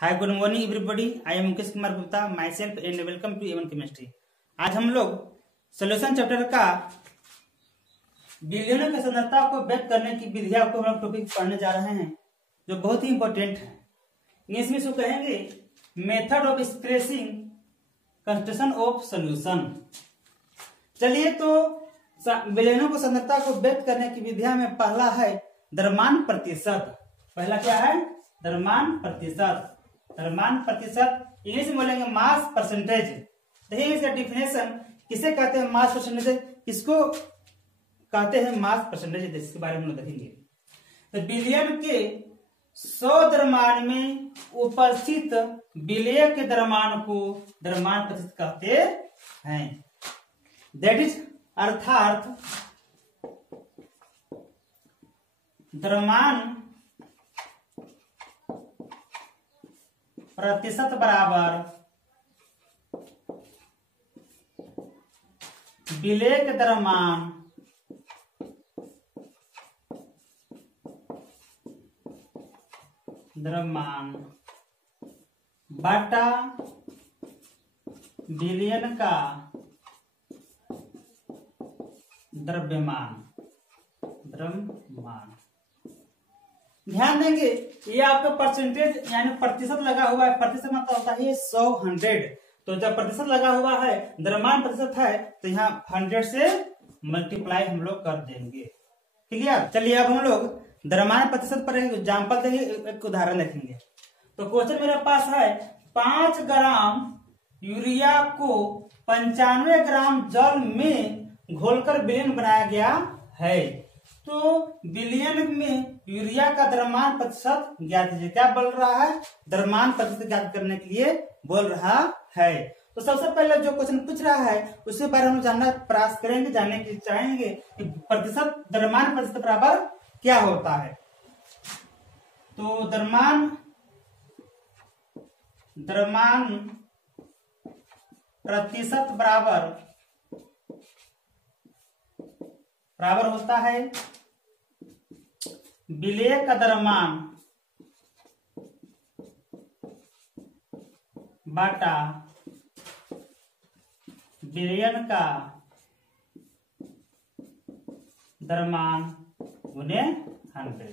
Hi good morning everybody. I am Mukesh Kumar Gupta myself and welcome to Avon chemistry. आज हम लोग solution chapter का बिलियनों की संरचना को व्यक्त करने की विधियां को हम लोग टॉपिक पढ़ने जा रहे हैं, जो बहुत ही इंपॉर्टेंट है। इंग्लिश में इसको कहेंगे method of expressing construction of solution. चलिए, तो बिलियनों को संरचना को व्यक्त करने की विधियां में पहला है द्रव्यमान प्रतिशत। पहला क्या है? द्रव्यमान प्रतिशत। द्रव्यमान प्रतिशत इंग्लिश में बोलेंगे मास परसेंटेज। देखिए इसका डिफिनेशन किसे कहते हैं? मास परसेंटेज किसको कहते हैं? मास परसेंटेज, इसके बारे में हम देखेंगे। तो बिलियन के 100 द्रव्यमान में उपस्थित विलय के द्रव्यमान को द्रव्यमान प्रतिशत कहते हैं। दैट इज अर्थात द्रव्यमान प्रतिशत बराबर विलय के द्रव्यमान बटा विलयन का द्रव्यमान। ध्यान देंगे, ये आपका परसेंटेज यानी प्रतिशत लगा हुआ है। प्रतिशत मतलब होता है 100, 100। तो जब प्रतिशत लगा हुआ है, द्रव्यमान प्रतिशत है, तो यहाँ 100 से मल्टीप्लाई हम लोग कर देंगे। क्लियर? चलिए अब हम लोग द्रव्यमान प्रतिशत पर एक एग्जाम्पल देंगे, एक उदाहरण देखेंगे। तो क्वेश्चन मेरे पास है 5 ग्राम यूरिया को 95 ग्राम जल में घोलकर विलयन बनाया गया है। तो विलयन में यूरिया का द्रव्यमान प्रतिशत ज्ञात कीजिए। क्या बोल रहा है? द्रव्यमान प्रतिशत ज्ञात करने के लिए बोल रहा है। तो सबसे पहले जो क्वेश्चन पूछ रहा है उसके बारे में जानना प्रयास करेंगे, जानने की चाहेंगे कि प्रतिशत द्रव्यमान प्रतिशत बराबर क्या होता है। तो द्रव्यमान प्रतिशत बराबर होता है विलय का द्रव्यमान बटा विलयन का द्रव्यमान गुने 100।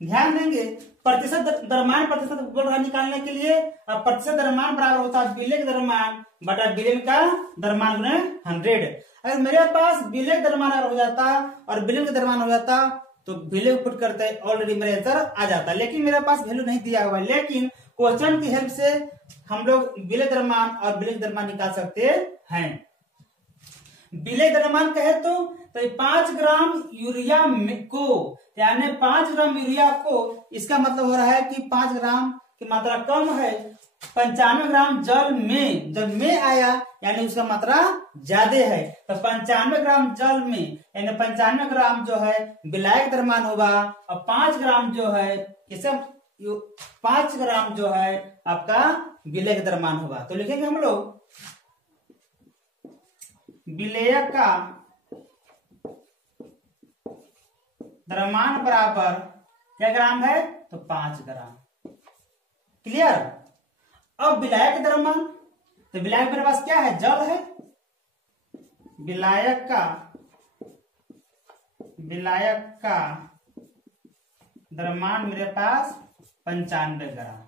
ध्यान देंगे, प्रतिशत द्रव्यमान प्रतिशत बोल रहा निकालने के लिए अब प्रतिशत द्रव्यमान बराबर होता है विलय का द्रव्यमान बटा विलयन का द्रव्यमान गुने 100। अगर मेरे पास विलय द्रव्यमान अगर हो जाता और विलयन का द्रव्यमान हो जाता तो विलय पुट करते ऑलरेडी मेरा आंसर आ जाता, लेकिन मेरे पास वैल्यू नहीं दिया हुआ है। लेकिन क्वेश्चन की हेल्प से हम लोग विलय द्रव्यमान और विलय द्रव्यमान निकाल सकते हैं। विलय द्रव्यमान कहे तो 5 ग्राम यूरिया को यानी 5 ग्राम यूरिया को, इसका मतलब हो रहा है कि 5 ग्राम की मात्रा कम है। 95 ग्राम जल में, जब में आया यानी उसका मात्रा ज्यादा है। तो 95 ग्राम जल में यानी 95 ग्राम जो है विलायक द्रव्यमान होगा और 5 ग्राम जो है किसे 5 ग्राम जो है आपका विलयक द्रव्यमान होगा। तो लिखेंगे हम लोग विलयक का द्रव्यमान बराबर क्या ग्राम है? तो 5 ग्राम। क्लियर? अब विलायक द्रव्यमान, तो विलायक मेरे पास क्या है? जल है। विलायक का द्रव्यमान मेरे पास 95 ग्राम।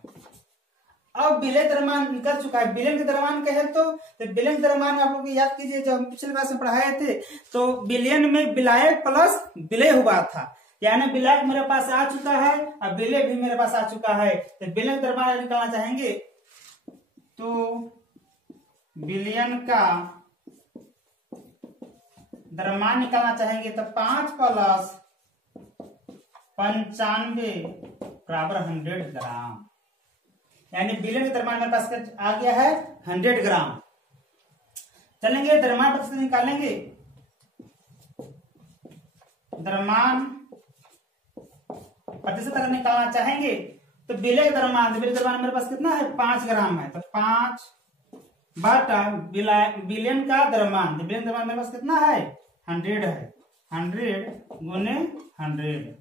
अब विलय द्रव्यमान निकल चुका है। विलयन के द्रव्यमान कहे तो विलयन द्रव्यमान आप लोग याद कीजिए, जब हम पिछले क्लास में पढ़ाए थे तो विलयन में विलायक प्लस विलय हुआ था, यानी विलायक मेरे पास आ चुका है और विलय भी मेरे पास आ चुका है। तो विलयन द्रव्यमान निकालना चाहेंगे तो विलयन का द्रव्यमान निकालना चाहेंगे तो 5 प्लस 95 बराबर 100 ग्राम, यानी विलयन का द्रव्यमान मेरे पास आ गया है 100 ग्राम। चलेंगे द्रव्यमान प्रतिशत निकालेंगे। द्रव्यमान प्रतिशत अगर निकालना चाहेंगे तो विलय द्रव्यमान मेरे पास कितना है? 5 ग्राम है। तो 5 बटा विलयन का द्रव्यमान, विलयन द्रव्यमान मेरे पास कितना है? 100 है। 100 गुने 100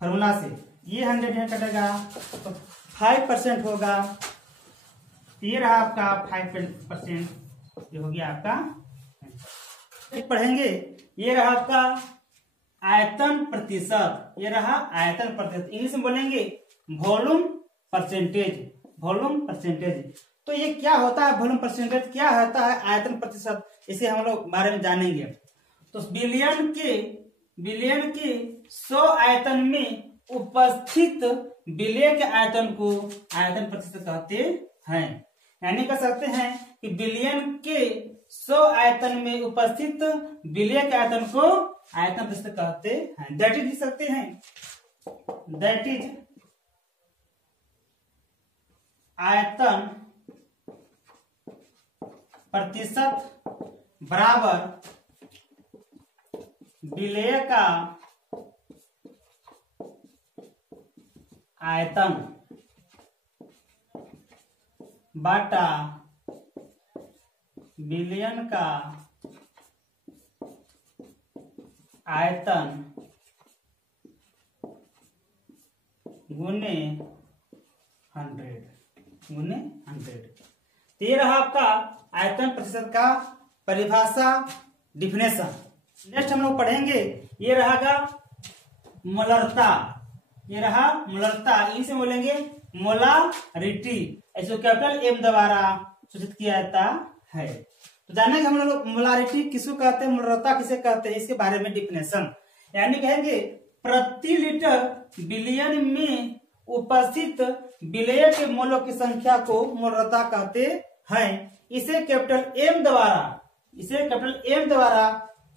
फॉर्मूला से ये 100 कटेगा तो 5% होगा। ये रहा आपका 5%, ये हो गया आपका। एक पढ़ेंगे, ये रहा आपका आयतन प्रतिशत, ये रहा आयतन प्रतिशत। इंग्लिश में बोलेंगे वॉल्यूम परसेंटेज, वॉल्यूम परसेंटेज। तो ये क्या होता है वॉल्यूम परसेंटेज, क्या होता है आयतन प्रतिशत, इसे हम लोग बारे में जानेंगे। तो बिलियन के 100 आयतन में उपस्थित विलय के आयतन को आयतन प्रतिशत कहते हैं। यानी कह सकते हैं कि बिलियन के 100 आयतन में उपस्थित विलय के आयतन को आयतन प्रतिशत कहते हैं। दैट इज लिख सकते हैं, दैट इज आयतन प्रतिशत बराबर विलय का आयतन बाटा बिलियन का आयतन गुने 100। तो ये रहा आपका आयतन प्रतिशत का परिभाषा, डिफिनेशन। नेक्स्ट हम लोग पढ़ेंगे, ये रहा मोलरता, ये रहा मोलरता। इसे बोलेंगे मोलारिटी, ऐसे कैपिटल एम द्वारा सूचित किया जाता है। तो जानेंगे हम लोग मोलारिटी किसको कहते हैं, मोलरता किसे कहते हैं, इसके बारे में डिफिनेशन। यानी कहेंगे प्रति लीटर बिलियन में उपस्थित विलय के मोलों की संख्या को मोलरता कहते हैं। इसे कैपिटल एम द्वारा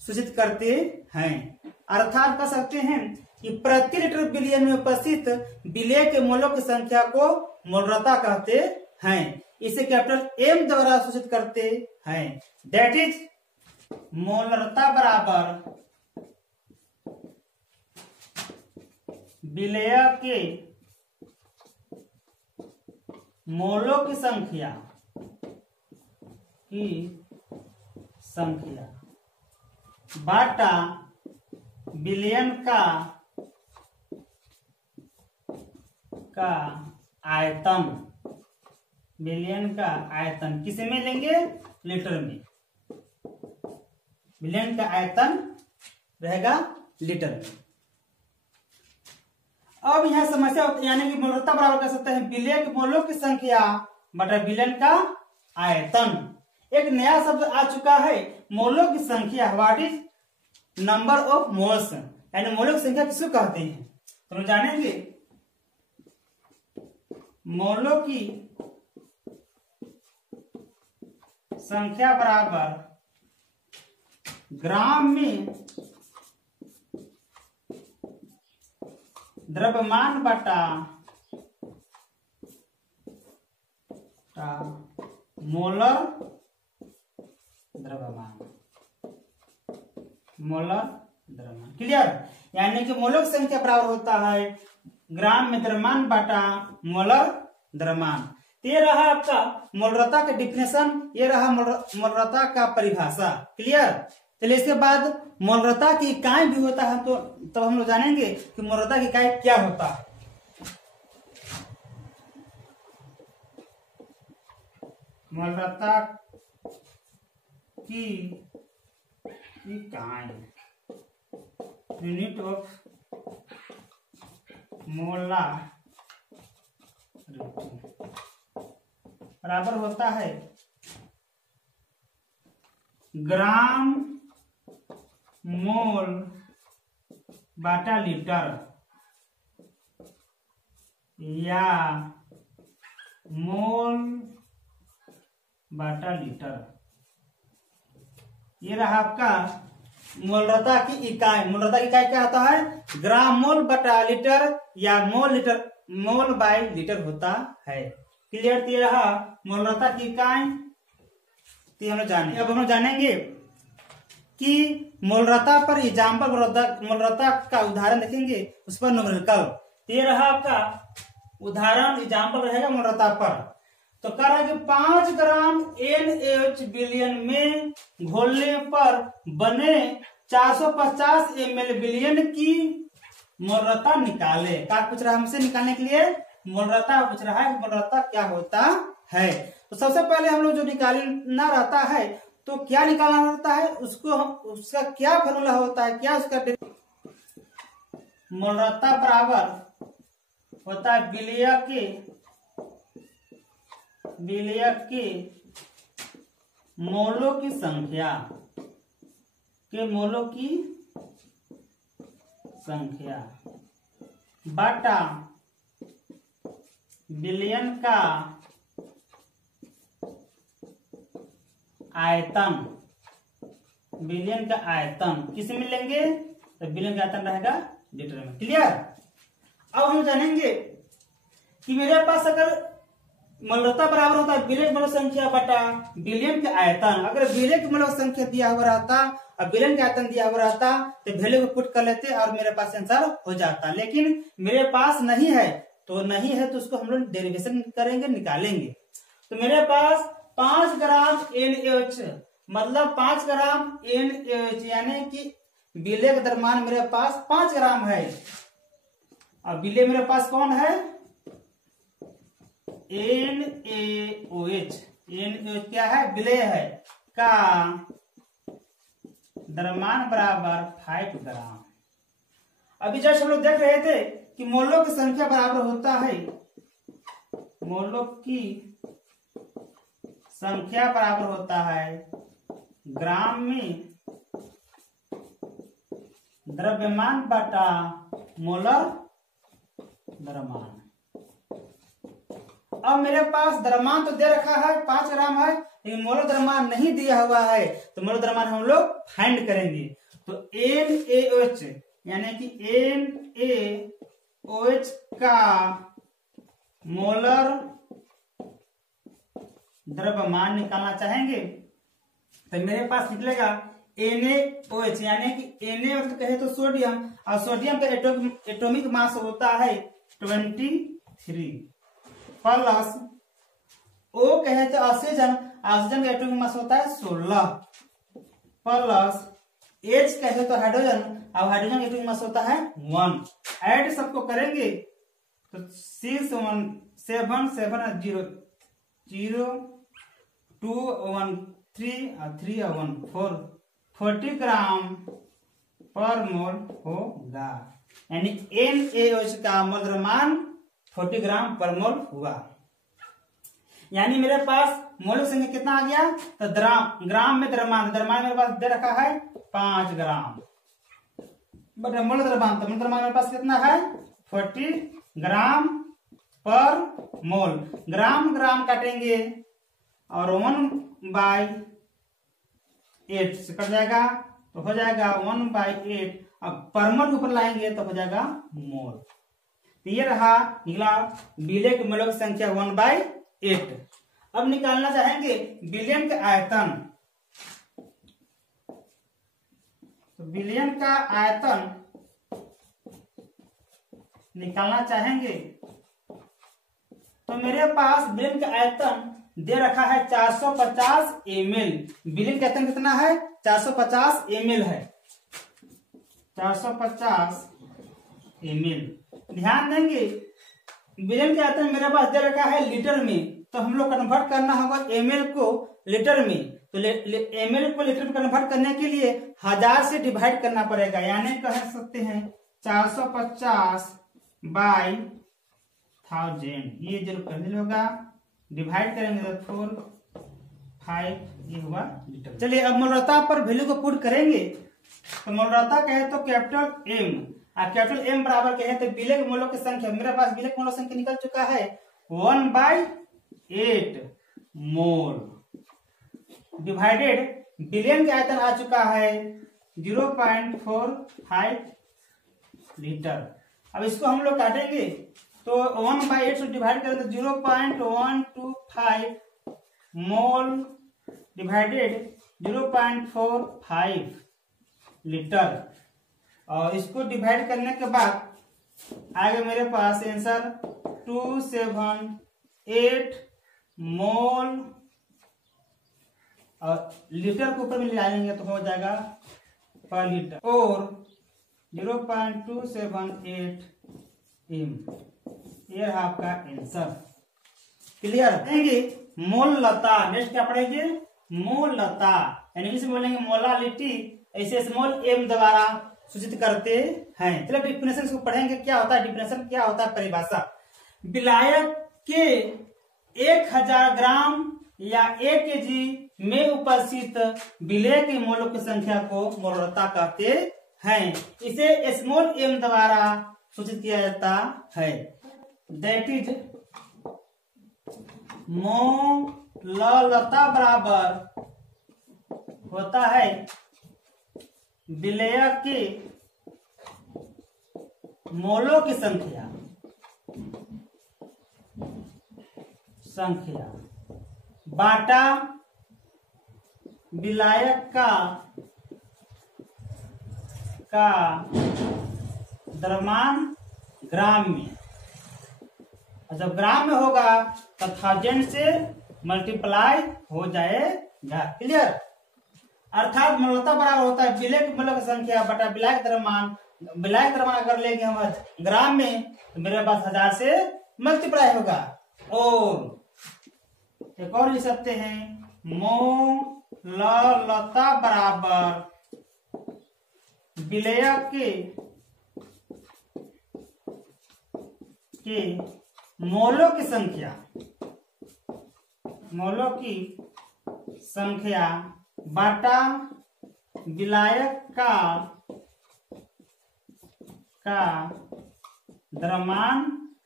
सूचित करते हैं। अर्थात कह सकते हैं कि प्रति लीटर बिलियन में उपस्थित विलय के मोलों की संख्या को मोलरता कहते हैं। इसे कैपिटल एम द्वारा सूचित करते हैं। दैट इज मोलरता बराबर विलय के मोलों की संख्या बाटा बिलियन का आयतन, बिलियन का आयतन किस में लेंगे, लीटर में। बिलियन का आयतन रहेगा लीटर में। अब यहां समस्या होती है, यानी कि मोलरता बराबर कर सकते हैं विलय के मोलों की संख्या बटा बिलियन का आयतन। एक नया शब्द आ चुका है, मोलों की संख्या। What is number of moles, यानी मोलों की संख्या किसको कहते हैं, तो हम जानेंगे। मोलों की संख्या बराबर ग्राम में द्रव्यमान बटा मोलर द्रव्यमान, क्लियर। यानी कि मोलों की संख्या बराबर होता है ग्राम में द्रव्यमान बटा मोलर द्रव्यमान। ये रहा आपका मोलरता का डिफिनेशन, ये रहा मोलरता का परिभाषा, क्लियर। चलिए इसके बाद मोलरता की इकाई भी होता है, तो तब हम लोग जानेंगे कि मोलरता की इकाई क्या होता है। मोलरता की इकाई, यूनिट ऑफ मोलारिटी बराबर होता है ग्राम मोल बटा लीटर या मोल बटा लीटर। ये रहा आपका मोलरता की इकाई। मोलरता की इकाई क्या होता है, ग्राम मोल बटा लीटर या मोल बाय लीटर होता है, क्लियर। ये रहा मोलरता की इकाई। हम लोग जाने, अब हम लोग जानेंगे कि मोलरता पर एग्जाम्पल, मोलरता का उदाहरण देखेंगे, उस पर न्यूमेरिकल। ये रहा आपका उदाहरण, एग्जाम्पल रहेगा मोलरता पर। तो कह रहा है कि 5 ग्राम NaOH बिलियन में घोलने पर बने 450 ml बिलियन की मोलरता निकाले। क्या पूछ रहा है हमसे निकालने के लिए, मोलरता पूछ रहा है, मोलरता क्या होता है। तो सबसे पहले हम लोग जो निकालना रहता है तो क्या निकालना रहता है, उसको हम उसका क्या फॉर्मूला होता है, क्या उसका मोलरता बराबर होता है विलयक के मोलों की संख्या बटा विलयन का आयतन। विलयन का आयतन किसे मिलेंगे, तो विलयन का आयतन रहेगा लीटर में। क्लियर। अब हम जानेंगे कि मेरे पास अगर मोलरता बराबर होता है विलयन मोल संख्या बटा विलयन का आयतन। अगर विलयन की मोल संख्या दिया हुआ रहता और विलयन का आयतन दिया हुआ रहता तो वैल्यू को पुट कर लेते और मेरे पास आंसर हो जाता। लेकिन मेरे पास नहीं है तो उसको हम लोग डेरिवेशन करेंगे, निकालेंगे। तो मेरे पास 5 ग्राम NaOH मतलब 5 ग्राम NaOH यानी कि विलय का द्रव्यमान मेरे पास 5 ग्राम है। अब विलय मेरे पास कौन है, NaOH। NaOH क्या है, विलय है का द्रव्यमान बराबर 5 ग्राम। अभी जैसे हम लोग देख रहे थे कि मोलों की संख्या बराबर होता है, मोलों की संख्या बराबर होता है ग्राम में द्रव्यमान बटा मोलर द्रव्यमान। अब मेरे पास द्रव्यमान तो दे रखा है 5 ग्राम है, लेकिन मोलर द्रव्यमान नहीं दिया हुआ है, तो मोलर द्रव्यमान हम लोग फाइंड करेंगे। तो NaOH यानी कि NaOH का मोलर द्रव्यमान निकालना चाहेंगे तो मेरे पास निकलेगा NaOH यानी कि Na अर्थ कहे तो सोडियम, और सोडियम का एटॉमिक मास होता है 23 प्लस O कहे तो ऑक्सीजन का एटॉमिक मास होता है 16 प्लस H कहे तो हाइड्रोजन, अब हाइड्रोजन का एटॉमिक मास होता है 1। ऐड सबको करेंगे तो 6 1 7 7 0 0 2 1 3 और 3 और 1 4 40 ग्राम पर मोल होगा। यानी NaOH का मोल द्रव्यमान 40 ग्राम पर मोल हुआ। यानी मेरे पास मोल संख्या कितना आ गया, तो ग्राम में द्रव्यमान मेरे पास दे रखा है 5 ग्राम बट मोल द्रव्यमान, तो मोल द्रव्यमान मेरे पास कितना है 40 ग्राम पर मोल। ग्राम काटेंगे और 1/8 से कट जाएगा तो हो जाएगा 1/8। अब पर मोल ऊपर लाएंगे तो हो जाएगा मोल। तो ये रहा निकला विलय के मोलों की संख्या 1/8। अब निकालना चाहेंगे विलयन का आयतन। तो विलयन का आयतन निकालना चाहेंगे तो मेरे पास विलयन का आयतन दे रखा है 450 ml। विलयन का आयतन कितना है, 450 ml है, 450 ml। ध्यान देंगे विलयन का आयतन मेरे पास दे रखा है लीटर में, तो हम लोग कन्वर्ट करना होगा ml को लीटर में। तो ml को लीटर में कन्वर्ट करने के लिए 1000 से डिवाइड करना पड़ेगा, यानी कह सकते हैं 450/1000। ये जरूर करने होगा, डिवाइड करेंगे तो 4 5 ये हुआ लीटर। चलिए अब मोलरता पर वैल्यू को पुट करेंगे। तो मोलरता कहे तो कैपिटल M, कैपिटल M बराबर कहे तो विलय मोलों की संख्या, मेरे पास विलय मोलों संख्या निकल चुका है 1/8 मोल डिवाइडेड विलयन का आयतन आ चुका है 0.45 लीटर। अब इसको हम लोग काटेंगे तो 1/8 से डिवाइड करें तो 0.125 मोल डिवाइडेड 0.45 लीटर। और इसको डिवाइड करने के बाद आगे मेरे पास आंसर 278 मोल, और लीटर के ऊपर में ले लेंगे तो हो जाएगा पर लीटर, और 0.278 m। ये रहा आपका आंसर। क्लियर देंगे। मोललता, नेक्स्ट क्या पढ़ेंगे? मोललता, इंग्लिश में बोलेंगे मोलालिटी, ऐसे स्मॉल एम द्वारा सूचित करते हैं। चलो डिफिनेशन को पढ़ेंगे, क्या होता है डिफिनेशन, क्या होता है परिभाषा। विलायक के 1000 ग्राम या 1 केजी में उपस्थित विलेय के मोलों की संख्या को मोललता कहते हैं। इसे स्मॉल एम द्वारा सूचित किया जाता है। दैट इज मोललता बराबर होता है विलेय के मोलों की संख्या बाटा विलायक का द्रव्यमान ग्राम में। जब ग्राम में होगा तो 1000 से मल्टीप्लाई हो जाएगा। क्लियर। अर्थात मोललता बराबर होता है विलेय के मोलों की संख्या बटा विलायक द्रव्यमान। विलायक द्रव्यमान अगर लेंगे हम ग्राम में तो मेरे पास 1000 से मल्टीप्लाई होगा। और एक और लिख सकते हैं, मोललता बराबर विलेय के मोलों की संख्या बाटा विलायक का द्रव्यमान।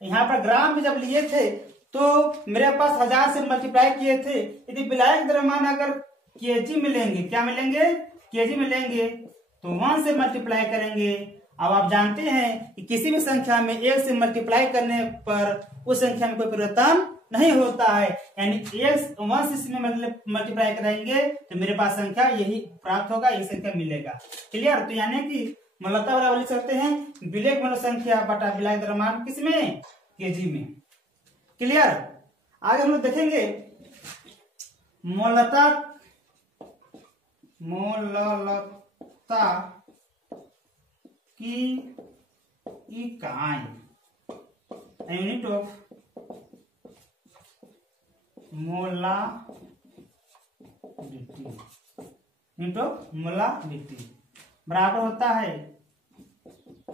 यहाँ पर ग्राम में जब लिए थे तो मेरे पास 1000 से मल्टीप्लाई किए थे। यदि विलायक द्रव्यमान अगर केजी में लेंगे, क्या मिलेंगे? केजी में लेंगे तो 1 से मल्टीप्लाई करेंगे। अब आप जानते हैं कि किसी भी संख्या में 1 से मल्टीप्लाई करने पर उस संख्या में कोई परिवर्तन नहीं होता है। यानी 1 से इसमें मल्टीप्लाई करेंगे तो मेरे पास संख्या यही प्राप्त होगा, यही संख्या मिलेगा। क्लियर। तो यानी कि मोललता बराबर लिख सकते हैं विलेय मोल संख्या बटा विलायक द्रव्यमान किसमें? केजी में। क्लियर। आगे हम लोग देखेंगे मोललता की इकाई, यूनिट ऑफ मोलालिटी बराबर होता है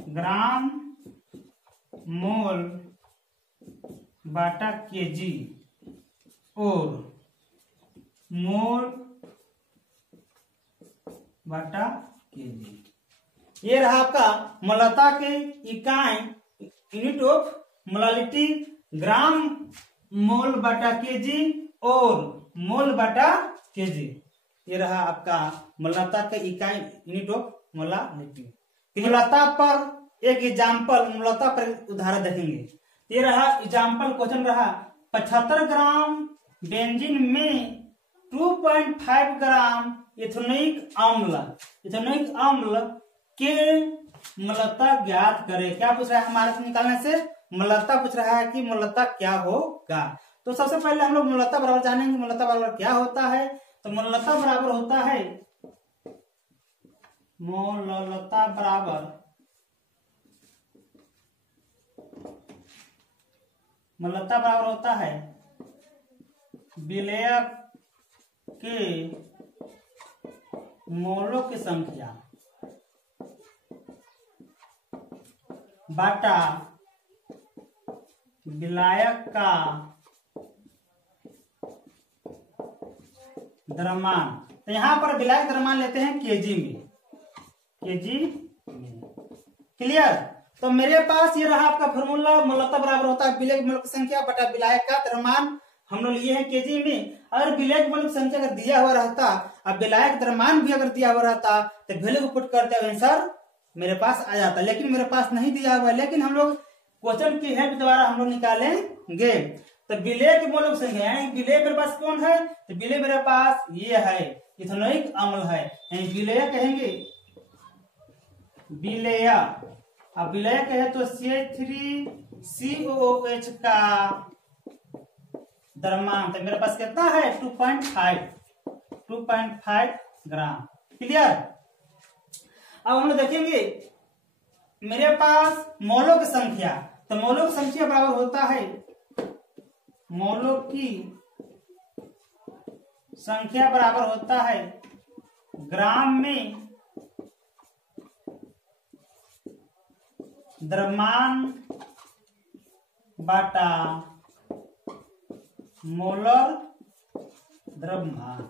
ग्राम मोल बाटा केजी और मोल बाटा केजी। ये रहा आपका मोललता के इकाई, यूनिट ऑफ मोलालिटी, ग्राम मोल बटा केजी और मोल बटा केजी। ये रहा आपका मोललता के इकाई, यूनिट ऑफ मोलालिटी। मोललता पर एक एग्जाम्पल, मोललता पर उदाहरण देखेंगे। ये रहा एग्जाम्पल क्वेश्चन रहा 75 ग्राम बेंजीन में 2.5 ग्राम इथेनोइक अम्ल के मोललता ज्ञात करें। क्या पूछ रहा है हमारे से निकालने से? मोललता पूछ रहा है कि मोललता क्या होगा। तो सबसे पहले हम लोग मोललता बराबर जानेंगे। मोललता बराबर क्या होता है? तो मोललता बराबर होता है विलेय के मोलों की संख्या बाटा विलायक का द्रव्यमान। तो यहाँ पर विलायक द्रव्यमान लेते हैं केजी में। क्लियर। तो मेरे पास ये रहा आपका फॉर्मूला, मोललता बराबर होता है विलेय के मोलों की संख्या बटा विलायक का द्रव्यमान। हम लोग लिए हैं केजी में। अगर विलेय के मोलों की संख्या अगर दिया हुआ रहता, अब विलायक द्रव्यमान भी अगर दिया हुआ रहता तो वैल्यू को पुट करते हुए आंसर मेरे पास आ जाता, लेकिन मेरे पास नहीं दिया हुआ है। लेकिन हम लोग क्वेश्चन की हेल्प द्वारा हम लोग निकालेंगे। तो विलेय के मोलों की संख्या, यानी विलेय मेरे पास कौन है? तो विलेय मेरे पास ये है, इथेनोइक अम्ल है। यानी विलेय कहेंगे, विलेय। अब विलेय कहे तो CH3COOH का द्रव्यमान तो मेरे पास कितना है? 2.5 ग्राम। क्लियर। अब हम लोग देखेंगे मेरे पास मोलों की संख्या, तो मोलों की संख्या बराबर होता है, मोलों की संख्या बराबर होता है ग्राम में द्रव्यमान बाटा मोलर द्रव्यमान।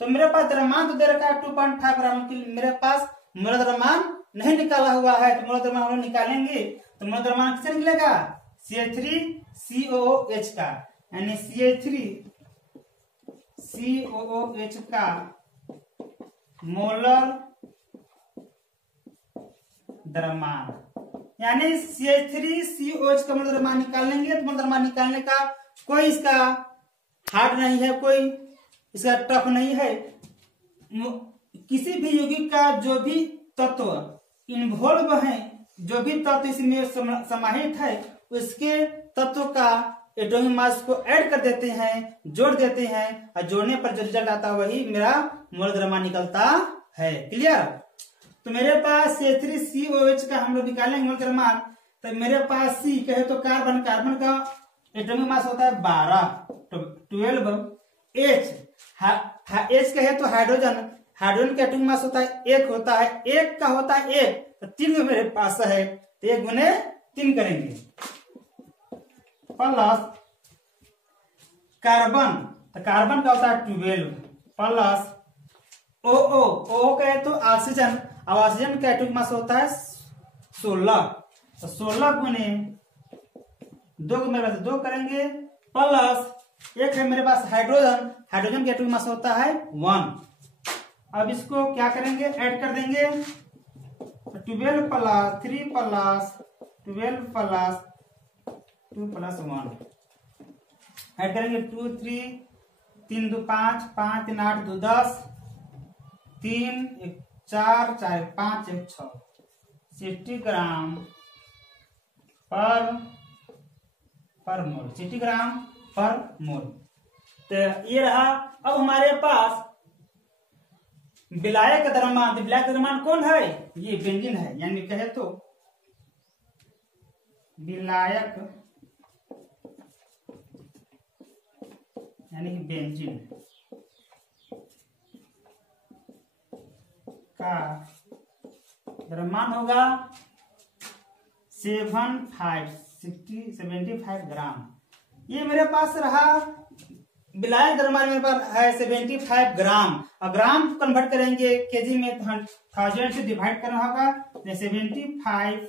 तो मेरे पास द्रव्यमान तो दे रखा है 2.5 ग्राम की, मेरे पास मोलर द्रव्यमान नहीं निकाला हुआ है, तो मोलर द्रव्यमान हम लोग निकालेंगे। तो मोलर द्रव्यमान किससे निकलेगा? CH3COOH का, यानी CH3COOH का मोलर द्रव्यमान, यानी CH3COOH का मोलर द्रव्यमान निकालेंगे। तो मोलर द्रव्यमान निकालने का कोई इसका हार्ड नहीं है, कोई इसका टफ नहीं है। किसी भी यौगिक का जो भी तत्व इन्वॉल्व है, जो भी तत्व इसमें समाहित है, उसके तत्व का एटॉमिक मास को ऐड कर देते हैं, जोड़ देते हैं, और जोड़ने पर जो रिजल्ट आता है वही मेरा मोलर द्रव्यमान निकलता है। क्लियर? तो मेरे पास CH3COOH का हम लोग निकालेंगे मोलर द्रव्यमान। तो मेरे पास C कहे तो कार्बन, कार्बन का एटॉमिक मास होता है 12 H कहे तो हाइड्रोजन, हाइड्रोजन का एटॉमिक मास होता है 1 होता है, 1 का होता है 1, तो 3 मेरे पास है, तो 1 गुने 3 करेंगे। प्लस कार्बन, तो कार्बन का होता है 12 प्लस OO कहे तो ऑक्सीजन, अब ऑक्सीजन का एटॉमिक मास होता है 16, तो 16 गुने 2 मेरे पास 2 करेंगे, प्लस एक है मेरे पास हाइड्रोजन, हाइड्रोजन का एटॉमिक मास होता है 1। अब इसको क्या करेंगे? ऐड कर देंगे, 12 plus 3 plus 12 plus 2 plus 1 add करेंगे, 2 3 3 2 5 5 3 8 2 10 3 1 4 4 5 1 6 60 ग्राम पर मोल, 60 ग्राम पर मोल। तो ये रहा। अब हमारे पास विलायक द्रव्यमान, विलायक द्रव्यमान कौन है? ये बेंजीन है, यानी कहे तो विलायक यानी बेंजीन का द्रव्यमान होगा 75 ग्राम। ये मेरे पास रहा विलायक द्रव्यमान, मेरे पास है 75 ग्राम। और ग्राम कन्वर्ट करेंगे केजी में, 1000 से डिवाइड करना होगा, 75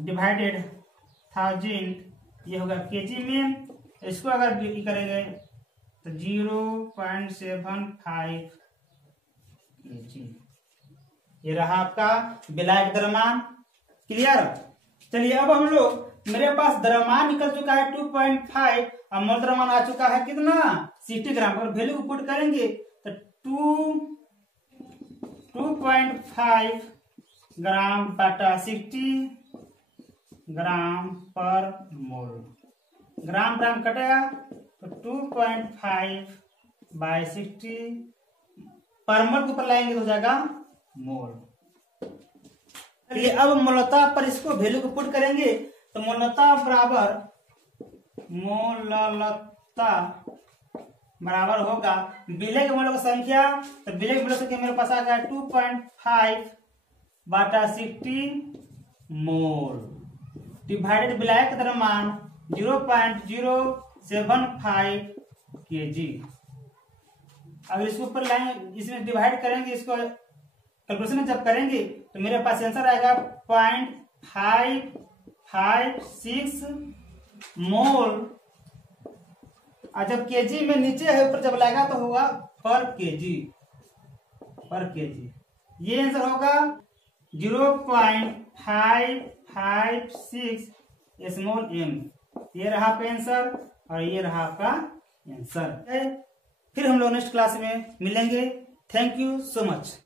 डिवाइडेड 1000 ये होगा केजी में। इसको अगर करेंगे तो 0.75 केजी, ये रहा आपका विलायक द्रव्यमान। क्लियर? चलिए अब हम लोग, मेरे पास द्रव्यमान निकल चुका है 2.5 और मोल द्रव्यमान आ चुका है कितना? 60 ग्राम। अगर वैल्यू को पुट करेंगे तो 2.5 ग्राम बटा 60 ग्राम पर मोल, ग्राम ग्राम कटेगा तो 2.5 बाय 60 पर मोल के ऊपर लाएंगे तो हो जाएगा मोल। चलिए अब मोलता पर इसको वैल्यू को पुट करेंगे तो मोलता बराबर होगा विलय के मोलों की संख्या। तो विलय के मोलों की संख्या मेरे पास आ गया 2.5 बाटा 60 मोल डिवाइडेड विलायक द्रव्यमान 0.075 केजी। अगर इसके ऊपर लाइन इसमें डिवाइड करेंगे, इसको कैलकुलेशन जब करेंगे तो मेरे पास आंसर आएगा 0.556 मोल। और जब केजी में नीचे है ऊपर जब लाएगा तो होगा पर केजी। ये आंसर होगा 0.556 स्मॉल m। ये रहा आपका आंसर और ये रहा आपका आंसर। फिर हम लोग नेक्स्ट क्लास में मिलेंगे। Thank you so much.